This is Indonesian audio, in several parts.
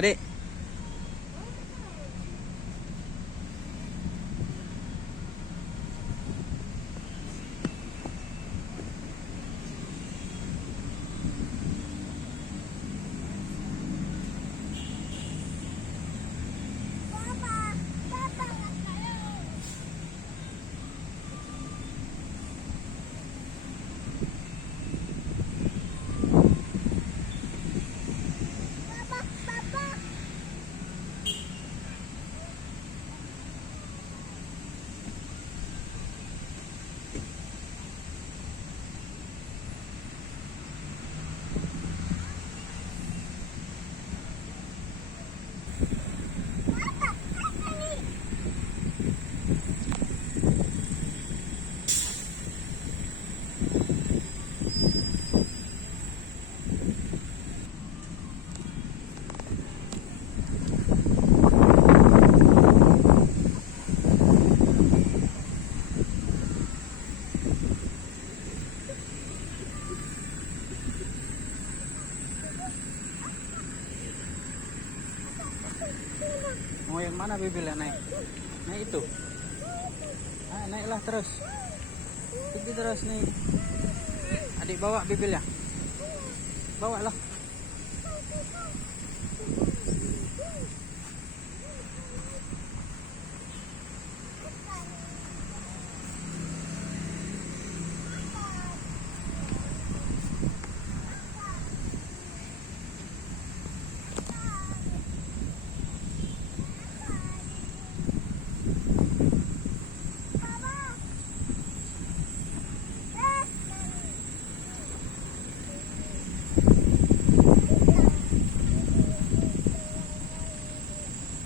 Adik. Mau yang mana Bibil ya naik? Naik itu. Ah, naiklah terus. Pergi terus nih. Adik bawa Bibil ya. Bawa lah.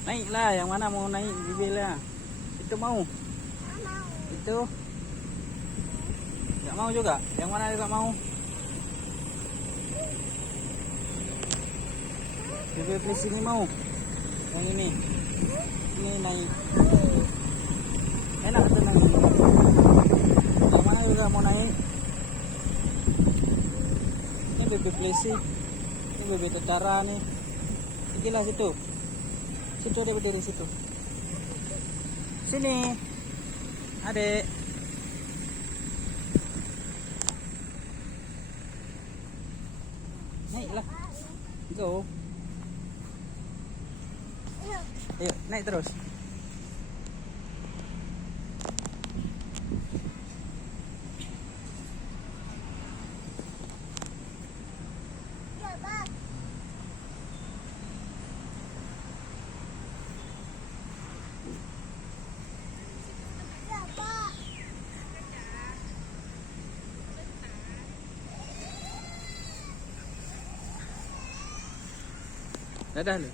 Naiklah, yang mana mau naik Bibil ya? Itu mau? Itu? Gak mau juga? Yang mana juga mau? Bibil please ini mau? Yang ini? Ini naik. Enak tuh naik. Yang mana juga mau naik? Ini Bibil please. Ini Bibil Utara nih. Pergilah situ. Situ ada berdiri situ. Sini. Adek. Naiklah. Go. Ayo, naik terus. Dadah lu.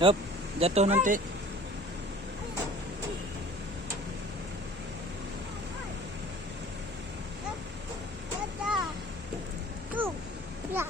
Yup, jatuh nanti. Tuh, ya.